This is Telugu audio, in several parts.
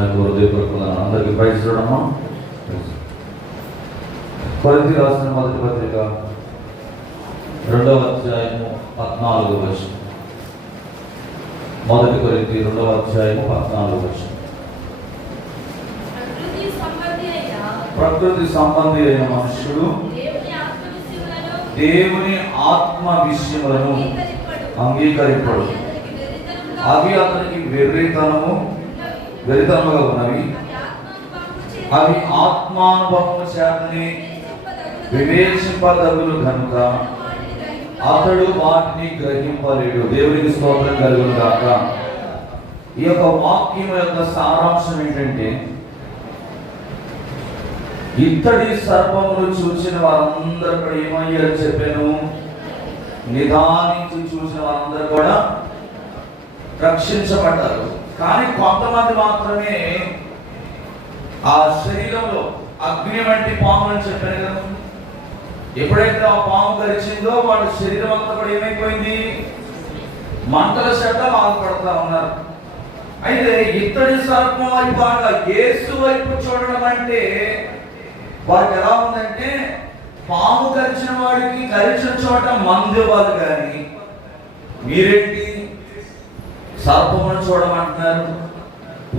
అందరికీ ప్రైజ్ చూడమ్మా. కొరింథీ రాసిన మొదటి పత్రిక 2వ అధ్యాయము 14వ వచనం. మొదటి కొరింథీ 2వ అధ్యాయము 14వ వచనం. ప్రకృతి సంబంధి అయిన మనుషుడు దేవుని ఆత్మ విషయములను అంగీకరింపడు. అవి అతనికి వెర్రితనముగా ఉన్నవి. అవి ఆత్మానుభవము చేతనే వివేచింపదగులు కనుక అతడు వాటిని గ్రహింపలేడు. దేవునికి స్తోత్రం కలుగును గాక. ఈ యొక్క వాక్యం యొక్క సారాంశం ఏంటంటే, ఇత్తడి సర్పమును చూసిన వారందరూ కూడా ఏమయ్యారు చెప్పాను, నిదానించి చూసిన వారందరూ కూడా రక్షించబడ్డారు. కానీ కొంతమంది మాత్రమే ఆ శరీరంలో అగ్ని వంటి పాములని చెప్పారు కదా. ఎప్పుడైతే ఆ పాము గరిచిందో వాళ్ళ శరీరం అంతా కూడా ఏమైపోయింది, మంటల చేత బాధపడతా ఉన్నారు. అయితే ఇత్తడి సర్పం వైపు అనగా యేసు వైపు చూడడం అంటే వారికి ఎలా ఉందంటే, పాము గరిచిన వాడికి గరిచిన చోట మందు వాళ్ళు, కానీ మీరేంటి సర్పమును చూడమంటున్నారు,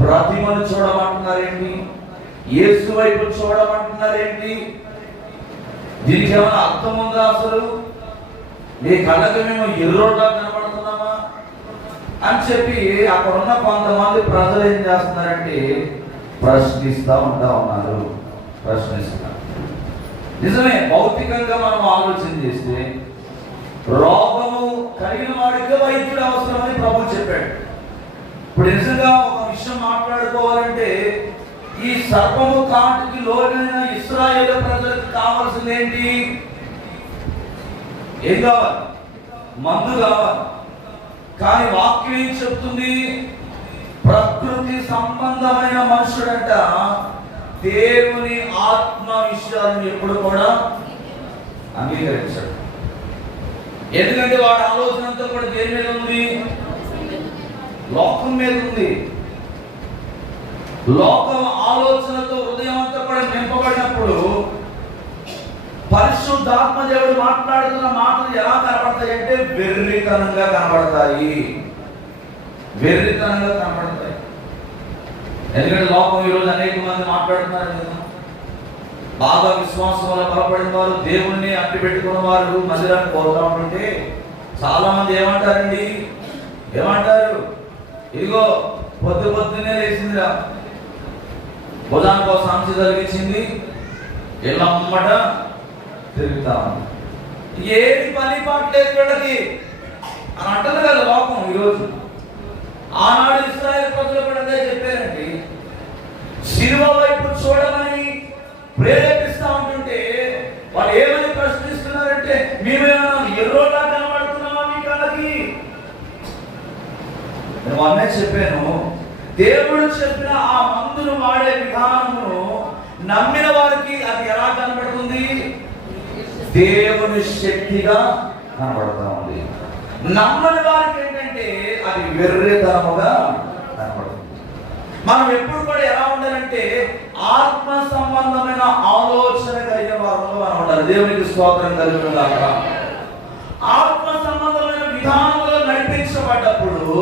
ప్రతిమను చూడమంటున్నారేంటి, యేసు వైపు చూడమంటున్నారేంటి? దీనికి ఏమైనా అర్థం ఉందా? అసలు మీ కళ్ళకి మేము ఎర్రోడ్లా కనబడుతున్నామా అని చెప్పి అక్కడ ఉన్న కొంతమంది ప్రజలు ఏం చేస్తున్నారంటే ప్రశ్నిస్తూ ఉన్నారు. ప్రశ్నిస్తున్నారు. నిజమే, భౌతికంగా మనం ఆలోచన చేస్తే రోగము కలిగిన వాడికి వైద్యుడు అవసరమని ప్రభు చెప్పాడు. ఇప్పుడు నిజంగా ఒక విషయం మాట్లాడుకోవాలంటే, ఈ సర్పము కాటుకి లోనైన ఇశ్రాయేలు ప్రజలకు కావాల్సింది ఏంటి? ఏం కావాలి? మందు కావాలి. కానీ వాక్యం ఏం చెప్తుంది? ప్రకృతి సంబంధమైన మనుషుడంట దేవుని ఆత్మ విషయాలను ఎప్పుడు కూడా అంగీకరించాడు. ఎందుకంటే వాడి ఆలోచన అంతా కూడా దేని మీద ఉంది? లోకం మీద ఉంది. లోకం ఆలోచనతో హృదయం అంతా కూడా నింపబడినప్పుడు పరిశుద్ధాత్మ దేవుడు మాట్లాడుతున్న మాటలు ఎలా కనబడతాయి అంటే వెర్రితనంగా కనబడతాయి. వెర్రితనంగా కనబడతాయి. ఎందుకంటే లోకం ఈరోజు అనేక మంది మాట్లాడుతున్నారు కదా, బాగా విశ్వాసం వల్ల బలపడిన వారు, దేవుణ్ణి అట్టి పెట్టుకున్న వారు మందిరానికి పోతా ఉంటుంటే చాలా మంది ఏమంటారండి, ఏమంటారు, ఇదిగో పొద్దున్నే లేచిందిరా, భుజానికి ఒక సాంక్షి తగిలించింది, ఎల్లమ్మట తిరుగుతా ఉంది, ఏది పని పాటలేదు వీళ్ళకి అని అంటుంది కదా లోకం ఈరోజు. ఆనాడు ఇశ్రాయేలు ప్రజలు కూడా అదే చెప్పారండి, శిలువ వైపు చూడమని ప్రేరేపిస్తా ఉంటుంటే వాళ్ళు ఏమని ప్రశ్నిస్తున్నారంటే, మేమేమన్నా ఎర్రోలా కనబడుతున్నామా మీ కళ్ళకి? నేను అన్నే చెప్పాను, దేవుడు చెప్పిన ఆ మందును వాడే విధానమును నమ్మిన వారికి అది ఎలా కనబడుతుంది? దేవుని శక్తిగా కనబడతా ఉంది. నమ్మని వారికి ఏంటంటే అది వెర్రితనముగా కనబడుతుంది. మనం ఎప్పుడు కూడా ఎలా ఉండాలంటే ఆత్మ సంబంధమైన ఆలోచన కలిగిన వారిలో మనం ఉండాలి. దేవునికి స్తోత్రం కలుగును గాక. ఆత్మ సంబంధమైన విధానంలో నడిపించబడ్డప్పుడు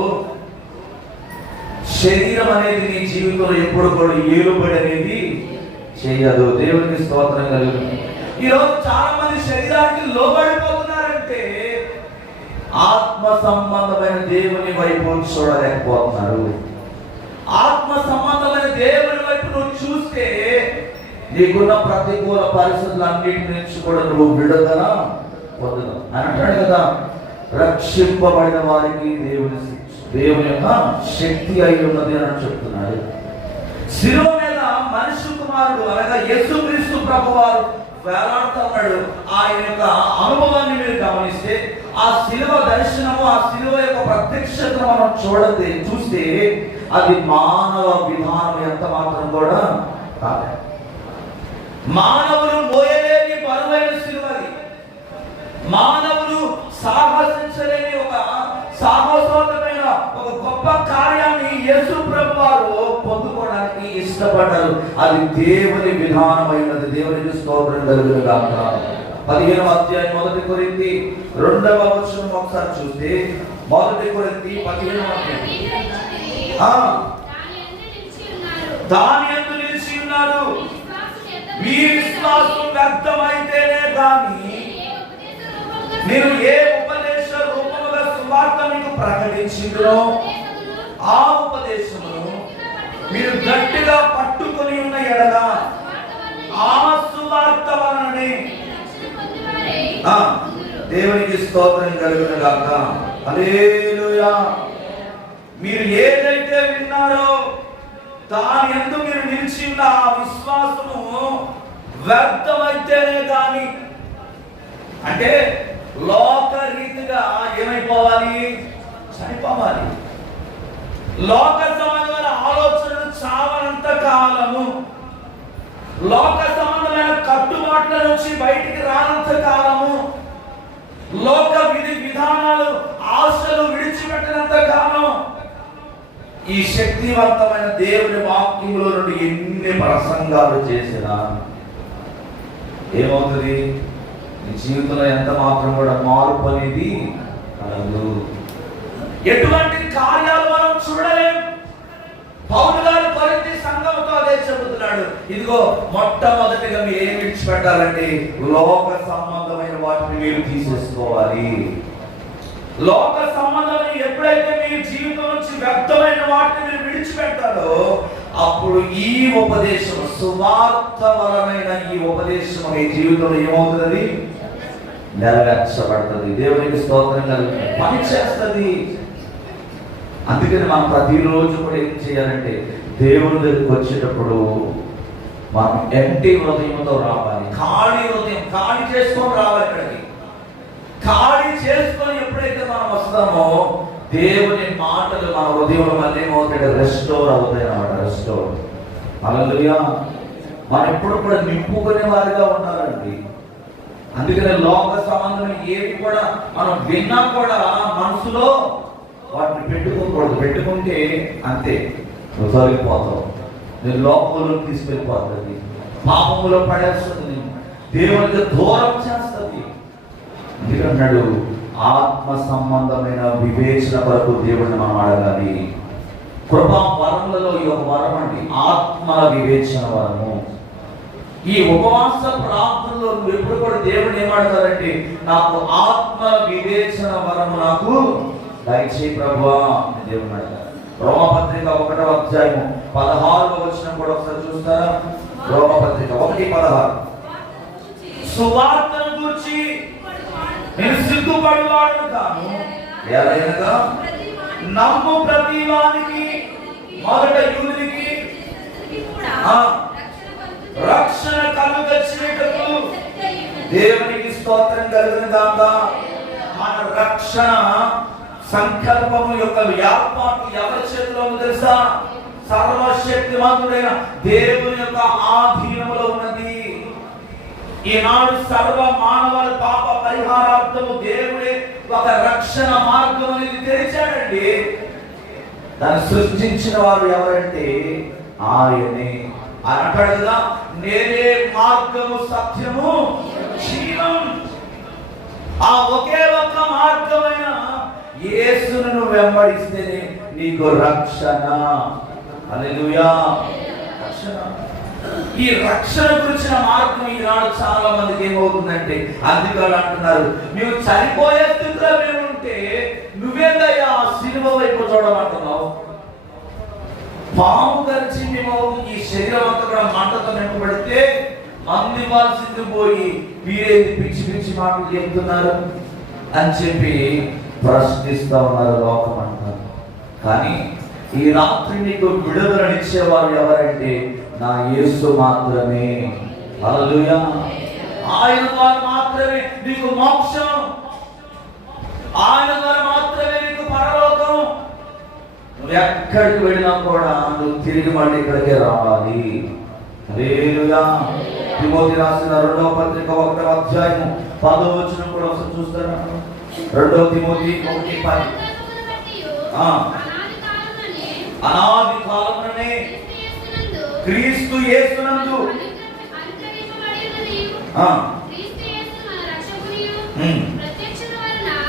శరీరం అనేది నీ జీవితంలో ఎప్పుడు కూడా ఏలుబడి అనేది చేయదు. దేవునికి స్తోత్రం కలుగును. ఈరోజు చాలా మంది శరీరానికి లోబడిపోతున్నారంటే ఆత్మ సంబంధమైన దేవుని వైపు చూడలేకపోతున్నారు. ఆత్మ సంబంధమైన దేవుని వైపు నువ్వు చూస్తే నీకున్న ప్రతికూల పరిస్థితులన్నిటి నుంచి కూడా నువ్వు విడుదల పొందుతావు అని అంటాడు కదా. రక్షింపబడిన వారికి దేవుని యొక్క శక్తి అయి ఉన్నది అని చెప్తున్నాడు. శిలువ మీద మనుష్య కుమారుడు అనగా యేసుక్రీస్తు ప్రభువారు వేలాడుతూ ఉన్నాడు. ఆయన యొక్క అనుభవాన్ని మీరు గమనిస్తే, ఆ శిలువ దర్శనము, ఆ శిలువ యొక్క ప్రత్యక్షతను మనం చూస్తే అది మానవ విధానం ఎంత మాత్రం కూడా కాదు. మానవులు మోయలేని బరువైన శిలువది. మానవులు సాహసించలేని ఒక సాహసోత్తమైన ఒక గొప్ప కార్యాన్ని యేసు ప్రభువారు పొందుకోవడానికి ఇష్టపడ్డారు. అది దేవుని విధానమైనది. దేవునికి స్తోత్రం కలుగును గాక. 15వ అధ్యాయం 1 కొరింథీ 2వ వచనం ఒకసారి చూస్తే 1 కొరింథీ 15వ అధ్యాయం దాని యందు నిలిచి ఉన్నారు. మీ విశ్వాసం వ్యర్థమైతేనే గాని నేను ఏ ఉపదేశ రూపముగా సువార్త మీకు ప్రకటించినో ఆ ఉపదేశమును మీరు గట్టిగా పట్టుకొని ఉన్న ఎడల ఆ సువార్త వలననే దేవునికి స్తోత్రం కలుగును గాక. హల్లెలూయా. మీరు ఏదైతే విన్నారో దాని యందు మీరు నిలిచి ఉన్న ఆ విశ్వాసము వ్యర్థమైతేనే గాని, అంటే లోక రీతిగా ఏమైపోవాలి? చనిపోవాలి. లోక సంబంధమైన ఆలోచనలు చావనంత కాలము, లోక సంబంధమైన కట్టుబాట్ల నుంచి బయటికి రానంత కాలము, లోక విధి విధానాలు ఆశలు విడిచిపెట్టినంత కాలం ఈ శక్తివంతమైన దేవుని వాక్యములో నుండి ఎన్ని ప్రసంగాలు చేసినా ఏమవుతుంది? నీ జీవితంలో ఎంత మాత్రం కూడా మార్పు అనేది కలదు. ఎటువంటి కార్యాలు మనం చూడలేం. పౌలు గారు కొరింథీ సంఘముతో అదే చెబుతున్నాడు. ఇదిగో మొట్టమొదటిగా మీరు ఏం విడిచిపెట్టాలంటే లోక సంబంధమైన వాటిని మీరు తీసేసుకోవాలి. లోక సంబంధమైన ఎప్పుడైతే మీ జీవితం నుంచి వ్యర్థమైన వాటిని మీరు విడిచిపెట్టారో అప్పుడు ఈ ఉపదేశం, సువార్త వలనైన ఈ ఉపదేశం మీ జీవితంలో ఏమవుతుంది? నెరవేర్చబడుతుంది. దేవునికి స్తోత్రం కలుగుతుంది, పని చేస్తుంది. అందుకని మనం ప్రతిరోజు కూడా ఏం చేయాలంటే దేవుని దగ్గరికి వచ్చేటప్పుడు మనం ఎంటీ హృదయంతో రావాలి. ఖాళీ హృదయం, ఖాళీ చేసుకొని రావాలి. ఇక్కడికి ఖాళీ చేసుకొని ఎప్పుడైతే మనం వస్తామో దేవుని మాటలు మన హృదయంలో మళ్ళీ ఏమవుతాయి? రెస్టోర్ అవుతాయి అన్నమాట. రెస్టోర్. హల్లెలూయా. మనం ఎప్పుడు కూడా నింపుకునే వారిగా ఉండాలండి. అందుకనే లోక సంబంధం ఏవి కూడా మనం విన్నా కూడా మనసులో వాటిని పెట్టుకోకూడదు. పెట్టుకుంటే అంతే, నువ్వు తొలగిపోతావు. నేను లోకంలో తీసుకెళ్ళిపోతుంది, పాపములో పడేస్తుంది, దేవునికి దూరం చేస్తుంది. ఎందుకన్నాడు? ఆత్మ సంబంధమైన వివేచన కొరకు దేవుడిని మనం అడగాలి. కృపా వరములలో ఈ ఒక వరం అండి, ఆత్మ వివేచన వరము. ఈ ఉపవాస ప్రార్థనలో నువ్వు ఎప్పుడు కూడా దేవుడిని ఏమాడతారంటే నాకు ఆత్మ వివేచన వరము నాకు దయచేయి ప్రభువా దేవుని అడగాలి. రోమపత్రిక 1వ అధ్యాయం 16వ వచనం కూడా ఒకసారి చూస్తారా? రోమపత్రిక 1:16 సువార్తను గూర్చి నేను సిగ్గుపడువాడును కాను, ఎలాగనగా నమ్ము ప్రతి వానికి మొదట యూదునికి రక్షణ కలుగచ్చినట్టు దేవునికి స్తోత్రం కలుగును గాక. మన రక్షణ సంకల్పము యొక్క ఏర్పాటు ఎవరి చేతిలో ఉందో తెలుసా? సర్వశక్తిమంతుడైన దేవుని యొక్క ఆధీనములో ఉన్నది. ఈనాడు సర్వ మానవుల పాప పరిహారార్థము దేవుడే ఒక రక్షణ మార్గం అనేది తెరిచాడండి. దాన్ని సృష్టించిన వారు ఎవరంటే ఆయనే. అంటాడు కదా, నేనే మార్గము సత్యము జీవం. ఆ ఒకే ఒక్క మార్గమైన యేసును నువ్వు వెంబడిస్తేనే నీకు రక్షణ. హల్లెలూయా. రక్షణ. ఈ రక్షణ గురించిన మార్గం ఈనాడు చాలా మందికి ఏమవుతుందంటే, అందుకని అంటున్నారు నువ్వు చనిపోయే స్థితిలో మేము ఉంటే నువ్వేందయ్యా సిలువ వైపు చూడమంటున్నావు? పాము కలిసి మేము ఈ శరీరం అంతా కూడా మంటతో నింపబడితే మందివాల్సింది పోయి వీరేది పిచ్చి పిచ్చి మాటలు చెప్తున్నారు అని చెప్పి ప్రశ్నిస్తా ఉన్నారు లోకం అంటారు. కానీ ఈ రాత్రి నీకు విడుదలనిచ్చేవారు ఎవరంటే నా యేసు మాత్రమే. హల్లెలూయా. ఆయన ద్వారా మాత్రమే నీకు మోక్షం, ఆయన ద్వారా మాత్రమే నీకు పరలోకం. నువ్వు ఎక్కడికి వెళ్ళినా కూడా నువ్వు తిరిగి మళ్ళీ ఇక్కడికే రావాలి. హల్లెలూయా. తిమోతి రాసిన 2వ పత్రిక 1వ అధ్యాయం 10వ వచనం కూడా ఒకసారి చూస్తారా? 2 తిమోతి 1:10 అనాది కాలముననే క్రీస్తు యేసునందు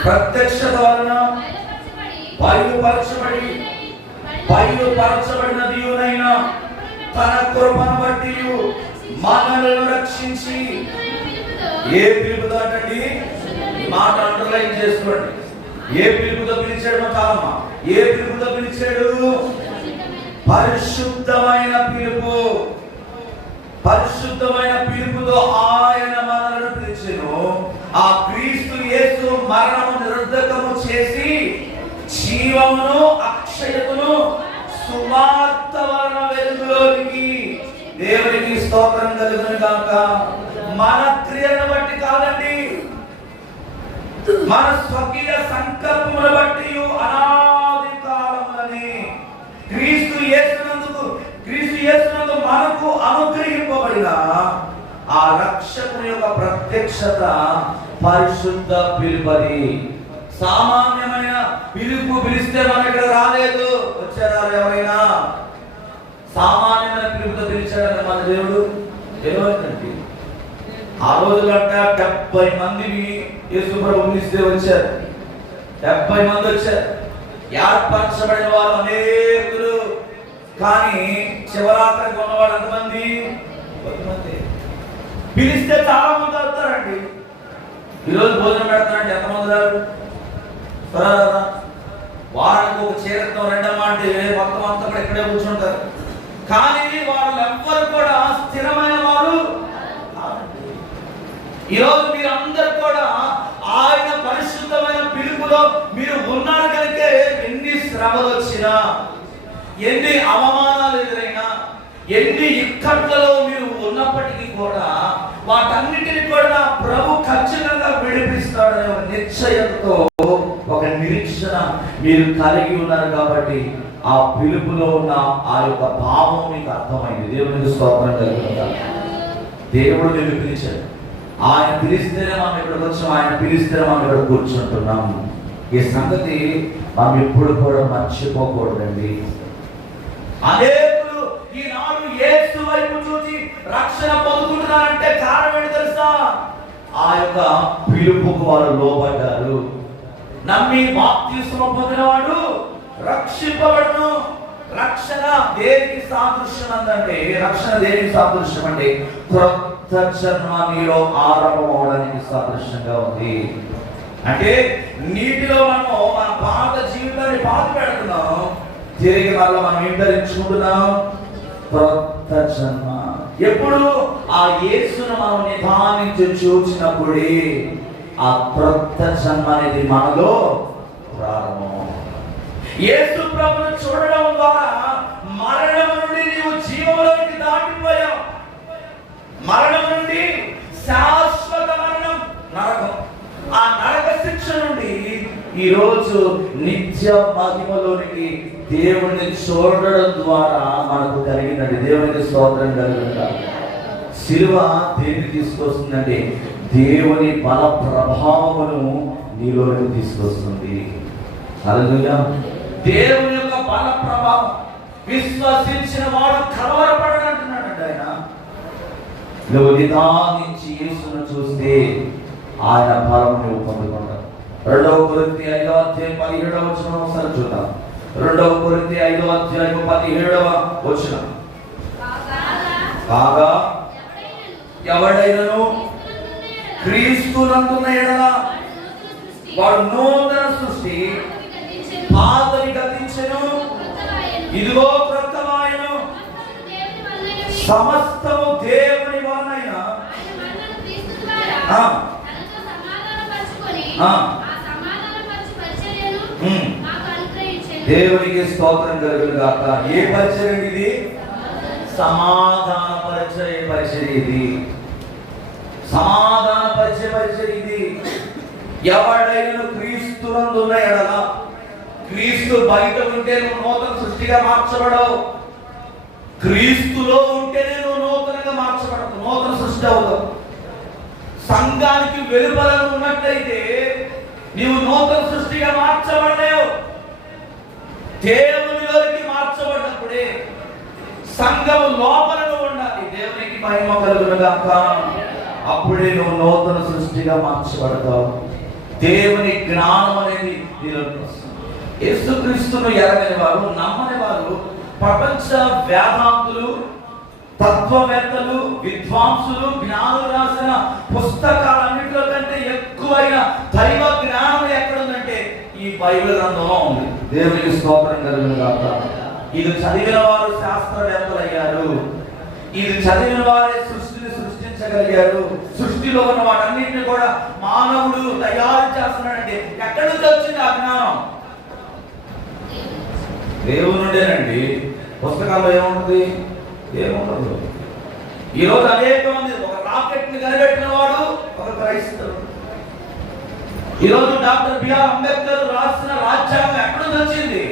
ప్రత్యక్షత వలన బయలుపరచబడినదియునైన తన కృపను బట్టి మనలను రక్షించి ఏ పిలుపుతో అంటండి, మాట అండర్లైన్ చేసుకోండి. ఏ పిలుపుతో పిలిచాడు కాలమ్మా? ఏ పిలుపుతో పిలిచాడు? పరిశుద్ధమైన పిలుపు. పరిశుద్ధమైన పిలుపుతో ఆయన మనలను పిలిచెను. ఆ క్రీస్తు యేసు మరణము నిరర్ధకము చేసి జీవమును అక్షయతను సువార్త వలన వెలుగులోనికి. దేవునికి స్తోత్రం కలుగును గాక. మన క్రియలను బట్టి కాదండి, మన స్వకీయ సంకల్పమును బట్టి అనాది కాలములని క్రీస్తు యేసునందు మనకు అనుగ్రహింపబడిన ఆ రక్షకుని యొక్క ప్రత్యక్షత పరిశుద్ధ పిలుపది. సామాన్యమైన పిలుపు పిలిస్తే మన ఇక్కడ రాలేదు. వచ్చారా ఎవరైనా? సామాన్యమైన పిలుపుతో పిలిచాడని మన దేవుడు తెలియదండి. ఆ రోజులంట 70 మందిని యేసు ప్రభు పిలిస్తే వచ్చారు. 70 మంది వచ్చారు. ఏర్పరచబడిన వారు అనేకులు. కానీ శివరాత్రికి ఉన్నవాడు ఎంతమంది? 10 మంది. పిలిస్తే చాలా మంది వస్తారండి. ఈరోజు భోజనం పెడతారంటే ఎంతమంది రారు? వారానికి ఒక చీరతో రెండమ్మ అంటే మొత్తం అంతా కూడా ఇక్కడే కూర్చుంటారు. కానీ వాళ్ళు ఎవ్వరు కూడా స్థిరమైన వారు. ఈరోజు మీరు అందరు కూడా ఆయన పరిశుద్ధమైన పిలుపులో మీరు ఉన్నారు కనుక ఎన్ని శ్రమలు వచ్చినా, ఎన్ని అవమానాలు ఎదురైనా, ఎన్ని ఇక్కట్లలో మీరు ఉన్నప్పటికీ కూడా వాటన్నిటిని కూడా ప్రభు ఖచ్చితంగా విడిపిస్తాడనే ఒక నిశ్చయంతో, ఒక నిరీక్షణ మీరు కలిగి ఉన్నారు. కాబట్టి ఆ పిలుపులో ఉన్న ఆ యొక్క భావం మీకు అర్థమైంది. దేవునికి స్తోత్రం కలుగుతుంది. దేవుడు నిన్ను పిలిచాడు. ఆయన పిలిస్తేనే మనం ఇక్కడికి వచ్చాం. ఆయన పిలిస్తేనే మనం ఇక్కడ కూర్చుంటున్నాము. ఈ సంగతి మనం ఎప్పుడు కూడా మర్చిపోకూడదండి. అనేకులు ఈనాడు యేసు వైపు చూసి రక్షణ పొందుకుంటున్నారంటే కారణం ఏంటి తెలుసా? ఆ యొక్క పిలుపుకు వారు లోబడ్డారు. నమ్మి బాప్తిస్మం పొందినవాడు రక్షింపబడును. రక్షణ దేనికి సాదృశ్యం అందంటే, రక్షణ దేనికి సాదృశ్యం అంటే క్రొత్త జన్మ నీలో ఆరంభం అవడానికి సాదృశ్యంగా ఉంది. అంటే నీటిలో మనం మన పాత జీవితాన్ని పాత పెడుతున్నాం, తిరిగి మళ్ళీ మనం ఏం ధరించుకుంటున్నాం? క్రొత్త జన్మ. ఎప్పుడు ఆ యేసును మనం నిదానించి చూసినప్పుడే ఆ క్రొత్త జన్మ అనేది మనలో ప్రారంభం. యేసు ప్రభువును చూడడం ద్వారా మరణం నుండి నీవు జీవంలోకి దాటిపోయావు. మరణం నుండి శాశ్వత మరణం, నరకం, ఆ నరక శిక్ష నుండి ఈరోజు నిత్య మహిమలోనికి దేవుని చూడడం ద్వారా మనకు కలిగినది. దేవునికి స్తోత్రం కలుగుతుంది. శిలువ దేన్ని తీసుకొస్తుందంటే దేవుని బల ప్రభావమును నీలోకి తీసుకొస్తుంది. హల్లెలూయా. దేవుని యొక్క బల ప్రభావం విశ్వసించిన వాడు కలవరపడనంటున్నాడండి ఆయన. నువ్వు నిదానించి యేసును చూస్తే ఆయన బలం నువ్వు పొందుకుంటావు. 2 కొరింథీ 5వ అధ్యాయం 17వ వచనం ఒకసారి చూద్దాం. 2 కొరింథీ 5వ అధ్యాయం 17వ వచనం. కాగా ఎవడైనను క్రీస్తునందున్న యెడల వాడు నూతన సృష్టి, పాతవి గతించెను, ఇదిగో క్రొత్తమాయెను. సమస్తము దేవుని వలన దేవునికి స్తోత్రం కలుగును గాక. ఏ పరిచయం ఇది? సమాధాన పరిచయం ఇది. సమాధాన పరిచయం ఇది. ఎవడైనా క్రీస్తునందున్న యెడల, క్రీస్తు బయట ఉంటే నువ్వు నూతన సృష్టిగా మార్చబడవు. క్రీస్తులో ఉంటేనే నువ్వు నూతనంగా మార్చబడవు, నూతన సృష్టి అవుతావు. సంఘానికి వెలుపల ఉన్నట్లయితే నీవు నూతన సృష్టిగా మార్చబడలేవు. దేవునిలోకి మార్చబడినప్పుడే, సంఘము లోపల నువ్వు ఉండాలి. దేవునికి మహిమ కలుగును గాక. అప్పుడే నువ్వు నూతన సృష్టిగా మార్చబడతావు. దేవుని జ్ఞానం అనేది నీలో యేసుక్రీస్తును ఎరగని వారు, నమ్మని వారు, ప్రపంచ వేదాంతులు, తత్వవేత్తలు, విద్వాంసులు, జ్ఞానులు రాసిన పుస్తకాలన్నింటిలో కంటే ఎక్కువైన దైవ జ్ఞానం ఎక్కడుందంటే ఈ బైబిల్ గ్రంథంలో ఉంది. దేవునికి స్తోత్రం కలుగును గాక. ఇది చదివిన వారు శాస్త్రవేత్తలు అయ్యారు. ఇది చదివిన వారే సృష్టిని సృష్టించగలిగారు. సృష్టిలో ఉన్న వాటన్నింటినీ కూడా మానవుడు తయారు చేస్తున్నాడంటే ఎక్కడి నుంచి వచ్చింది ఆ జ్ఞానం? దేవుని నుండేనండి. పుస్తకాల్లో ఏముంటుంది? ఏముండదు. ఈరోజు అనేక మంది ఒక రాకెట్ ని కనిపెట్టిన వాడు ఒక క్రైస్తవుడు. ఈరోజు డాక్టర్ బిఆర్ అంబేద్కర్ రాసిన రాజ్యాంగం ఎక్కడి నుంచి వచ్చింది?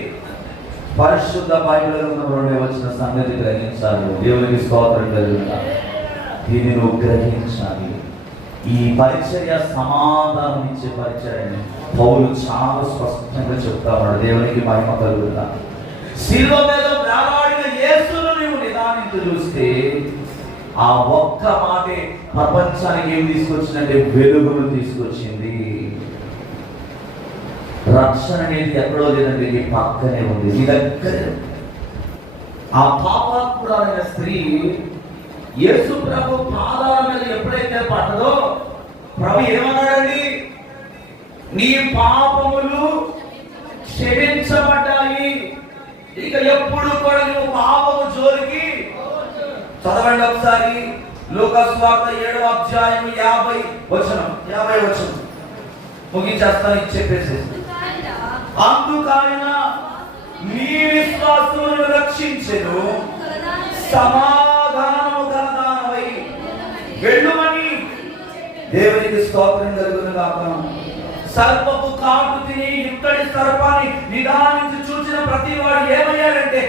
పరిశుద్ధ బైబిల్ గ్రంథంలోనే వచ్చిన సంగతి గ్రహించాలి. దేవునికి స్తోత్రం కలుగును. దీన్ని నువ్వు గ్రహించాలి. ఈ పరిచర్య సమాధానం ఇచ్చే పరిచర్యని పౌలు చాలా స్పష్టంగా చెప్తాడు. దేవునికి మహిమ కలుగును. శిలువ మీద వేలాడిన యేసును నీవు నిదానించి చూస్తే ఆ ఒక్క మాటే ప్రపంచానికి ఏం తీసుకొచ్చిందంటే వెలుగును తీసుకొచ్చింది. రక్షణ అనేది ఎక్కడో లేదంటే నీ పక్కనే ఉంది, నీ దగ్గరే. ఆ పాపాత్మురాలైన స్త్రీ యేసు ప్రభు పాదాల మీద ఎప్పుడైతే పడ్డదో ప్రభు ఏమన్నాడండి? నీ పాపములు క్షమించబడ్డాయి, ఇక ఎప్పుడు కూడా నువ్వు పాపము జోలికి. చదవండి ఒకసారి లూకా సువార్త 7వ అధ్యాయం 50 వచనం ముగించేస్తాను ఇది చెప్పేసి. అందుకైనా నీ విశ్వాసమును రక్షించెను, సమాధానము గలదానవై వెళ్ళుమని. దేవునికి స్తోత్రం కలుగును గాక. సర్పపు కాటు తిని ఇక్కడి సర్పాన్ని నిదానించి చూసిన ప్రతి వాడు ఏమయ్యారంటే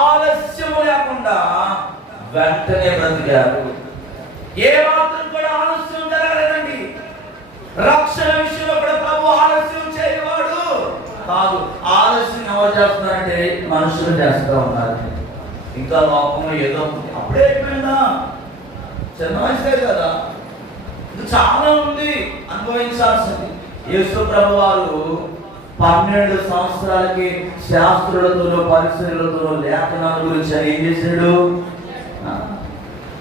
ఆలస్యము లేకుండా వెంటనే బ్రతికారు. ఏ మాత్రం కూడా ఆలస్యం జరగలేదండి. రక్షణ విషయంలో కూడా ప్రభు ఆలస్యం చేయవాడు కాదు. ఆలస్యం ఎవరు చేస్తున్నారంటే మనుషులు చేస్తూ ఉన్నారు. ఇంకా లోకంలో ఏదో అప్పుడే అయిపోయిందా, చిన్న వయసే కదా, ఇది చాలా ఉంది అనుభవించాల్సింది. యేసు ప్రభు వారు 12 సంవత్సరాలకి శాస్త్రులతోనూ పరిశీలనతోనూ లేఖనాల గురించి ఏం చేశాడు?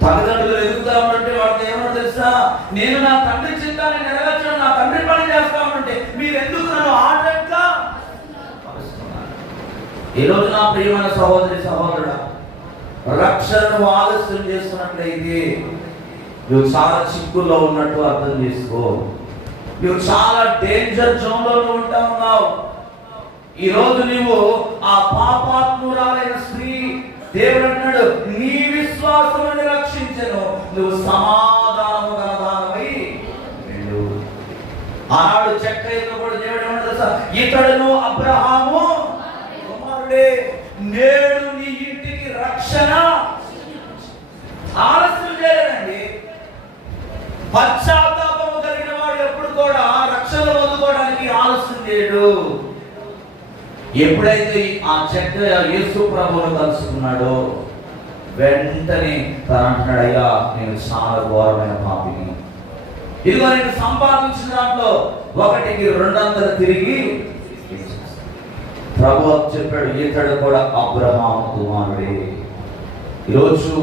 తల్లిదండ్రులు ఎదుగుతా ఉంటే వాళ్ళకి ఏమన్నా తెలుసా? నేను నా తండ్రి చిత్తాన్ని నెరవేర్చడం, నా తండ్రి పని చేస్తా ఉంటే మీరు ఎందుకు నన్ను ఆటంగా? ఈ రోజు నా ప్రియమైన సహోదరి సహోదరుడా, రక్షణను ఆలస్యం చేస్తున్నట్లయితే నువ్వు చాలా చిక్కుల్లో ఉన్నట్టు అర్థం చేసుకో. నువ్వు చాలా డేంజర్ జోన్ లో ఉంటా ఉన్నావు. ఈ రోజు నీవు ఆ పాపాత్మురాలైన స్త్రీ, దేవుడు అంటున్నాడు నీ విశ్వాసమును రక్షించెను, నువ్వు సమాధానము గలదానవై వెళ్ళు. ఆనాడు చెక్కయ్యతో కూడా దేవుడు ఏమన్నాడు తెలుసా? ఇతడును అబ్రహాము కుమారుడే, నేడు నీ ఇంటికి రక్షణ. ఆలస్యం చేయలేదండి. పశ్చాత్తాపము కలిగిన వాడు ఎప్పుడు కూడా రక్షణ పొందుకోవడానికి ఆలస్యం చేయడు. ఎప్పుడైతే ఆ చెక్క యేసు ప్రభువును కలుసుకున్నాడో వెంటనే తను అంటున్నాడు, అయ్యా నేను చాలా ఘోరమైన పాపిని, ఇదిగో నేను సంపాదించిన దాంట్లో 1కి 2 తిరిగి. ప్రభు చెప్పాడు ఇతడు కూడా అబ్రహాము కుమారుడే. ఈరోజు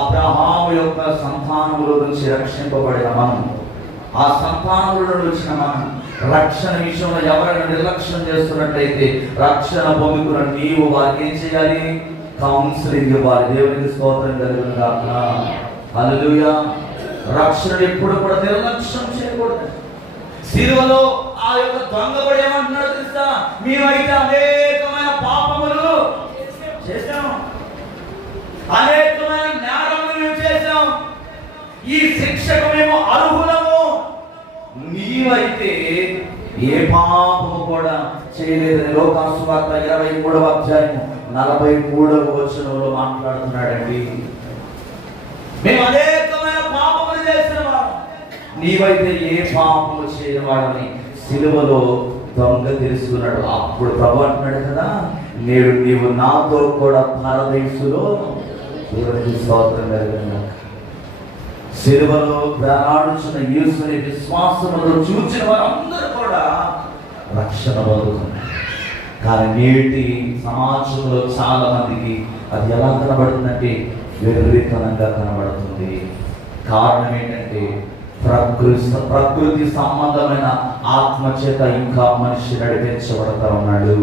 అబ్రహాము యొక్క సంతానముల నుంచి రక్షింపబడిన మనం, ఆ సంతానముల వచ్చిన మనం రక్షణ విషయంలో ఎవరైనా నిర్లక్ష్యం చేస్తున్నట్లయితే రక్షణ పొందుకున్న నీవు వారికి ఏం చేయాలి? కౌన్సిలింగ్ ఇవ్వాలి. దేవునికి స్తోత్రం కలుగును గాక. హల్లెలూయా. రక్షణ ఎప్పుడు కూడా నిర్లక్ష్యం చేయకూడదు. సిలువలో ఆ యొక్క దొంగ కూడా ఏమంటున్నాడు తెలుసా? మేమైతే అనేకమైన పాపములు చేశాం, అనేకమైన నేరములు చేశాం, ఈ శిక్షకు మేము అర్హులము. నీవైతే ఏ పాపము కూడా చేయలేదని లోకాసు సువార్త 23వ అధ్యాయం 43వ వచనంలో మాట్లాడుతున్నాడండి. మేము అనేకమైన పాపములు చేసిన వారు, నీవైతే ఏ పాపము చేయని వాడని సిలువలో దొంగ తెలుసుకున్నాడు. అప్పుడు ప్రభు అంటున్నాడు కదా, నేడు నీవు నాతో కూడా పరదేశులో దేవునికి స్తోత్రం కలుగును. సిలువలో వేలాడుచున్న యేసుని విశ్వాసముతో చూచిన వారందరూ కూడా రక్షణ పొందుతున్నారు. కానీ నేటి సమాజంలో చాలా మందికి అది ఎలా కనబడుతుందంటే వెర్రితనంగా కనబడుతుంది. కారణం ఏంటంటే ప్రకృతి సంబంధమైన ఆత్మచేత ఇంకా మనిషి నడిపించబడతా ఉన్నాడు.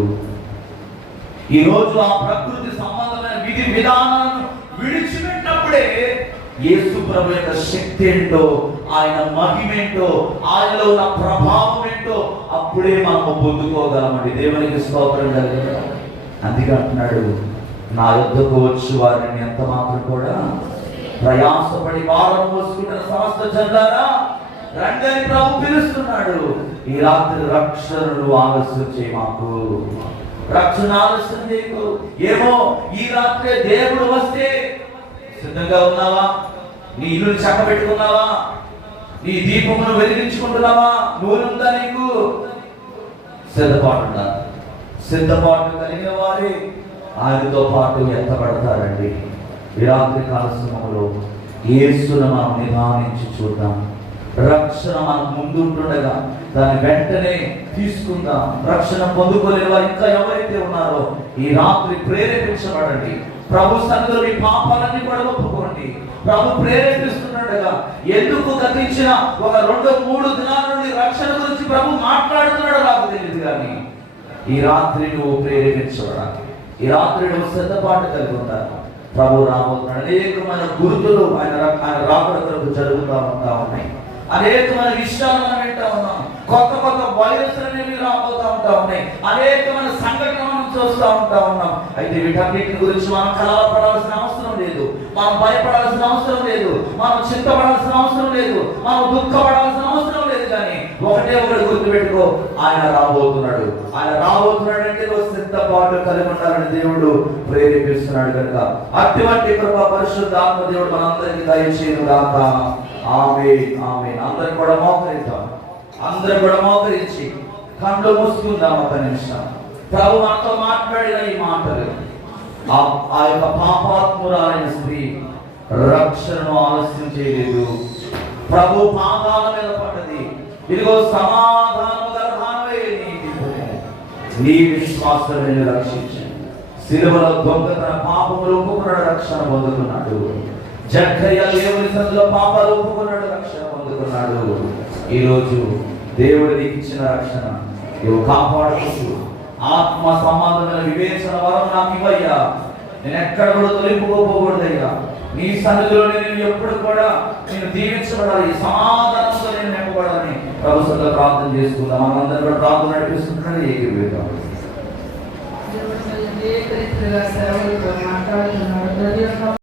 ఈరోజు ఆ ప్రకృతి సంబంధమైన విధి విధానాలను విడిచిపెట్టినప్పుడే యేసు ప్రభు యొక్క శక్తి ఏంటో, ఆయన మహిమేంటో, ఆయనలో ఉన్న ప్రభావం ఏంటో అప్పుడే మనము పొందుకోగలమండి. దేవునికి స్తోత్రం కలుగును. అందుకే అంటున్నాడు, నా యొద్దకు వచ్చి వారిని ఎంత మాత్రం కూడా ప్రయాసపడి భారం మోసుకుంటున్న సమస్త జనులారా రండి అని ప్రభు పిలుస్తున్నాడు. ఈ రాత్రి రక్షణను ఆలస్యం చేయి, మాకు రక్షణ ఆలస్యం చేయకు. ఏమో ఈ రాత్రి దేవుడు వస్తే సిద్ధంగా ఉన్నావా? నీ ఇల్లు చక్కబెట్టుకున్నావా? నీ దీపమును వెలిగించుకుంటున్నావా? నూనెందా నీకు? సిద్ధపాటు సిద్ధపాటు కలిగిన వారే ఆయనతో పాటు ఎత్తబడతారండి. ఈ రాత్రి కాల సమయంలో యేసును మనం నిదానించి చూద్దాం. రక్షణ మనం ముందుంటుండగా దాన్ని వెంటనే తీసుకుందాం. రక్షణ పొందుకోలేని వారు ఇంకా ఎవరైతే ఉన్నారో ఈ రాత్రి ప్రేరేపించబడండి. ప్రభు సన్నిధిలో మీ పాపాలన్నీ కూడా ఒప్పుకోండి. ప్రభు ప్రేరేపిస్తుండగా ఎందుకు గతించిన ఒక 2-3 దినాల నుండి రక్షణ గురించి ప్రభు మాట్లాడుతున్నాడో నాకు తెలియదు, కానీ ఈ రాత్రి నువ్వు ప్రేరేపించబడాలి. ఈ రాత్రి నువ్వు సిద్ధపాటు కలిగి ఉండాలి. ప్రభు రాబోతున్నాడు. అనేకమైన గుర్తులు ఆయన రాకడ కొరకు జరుగుతూ ఉన్నాయి. అనేకమైన విషయాలు మనం వింటా ఉన్నాం. కొత్త వైరస్ అనేవి రాబోతూ ఉన్నాయి. అనేకమైన సంఘటనలు మనం చూస్తూ ఉన్నాం. అయితే వీటన్నిటి గురించి మనం కలవరపడాల్సిన అవసరం లేదు, మనం భయపడాల్సిన అవసరం లేదు, మనం చింతపడాల్సిన అవసరం లేదు, మనం దుఃఖపడాల్సిన అవసరం లేదు. కానీ ఒకటి గుర్తుపెట్టుకో, ఆయన రాబోతున్నాడు. ఆయన రాబోతున్నాడు అంటే సిద్ధపాటు కలిగి ఉండాలని దేవుడు ప్రేరేపిస్తున్నాడు కనుక అటువంటి కృప పరిశుద్ధ ఆత్మ దేవుడు మనందరికీ దయచేయను గాక. ఆమేన్, ఆమేన్. అందరం కూడా మోకరిద్దాం. అందరం కూడా మోకరించి కళ్ళు మూసుకుందాం ఒక నిమిషం. ప్రభు మనతో మాట్లాడిన ఈ మాటలు, ఆ యొక్క పాపాత్మురాలైన స్త్రీ రక్షణను ఆలస్యం చేయలేదు. ప్రభు పాదాల మీద పడ్డది. ఇదిగో సమాధానం గల దానవే నీ విశ్వాసం నిన్ను రక్షించింది. సిలువలో దొంగతన పాపములు ఒప్పుకున్నాడు, రక్షణ పొందుకున్నాడు. జక్కయ్య దేవుని సన్నిధిలో పాపాలు ఒప్పుకున్నాడు, రక్షణ పొందుకున్నాడు. ఈరోజు దేవుడు నీకు ఇచ్చిన రక్షణ నువ్వు కాపాడుతూ ఆత్మ సంబంధమైన వివేచన వరం నాకు ఇవ్వయ్యా, నేను ఎక్కడ కూడా తొలిపోకూడదయ్యా. నీ సన్నిధిలో నేను ఎప్పుడు కూడా నేను దీవించబడాలి, సమాధానంతో నేను నింపబడాలని ప్రభుత్వంలో ప్రార్థన చేసుకుందాం. మనందరూ కూడా ప్రార్థన నడిపిస్తున్నాడు. ఏకీభవిద్దాం.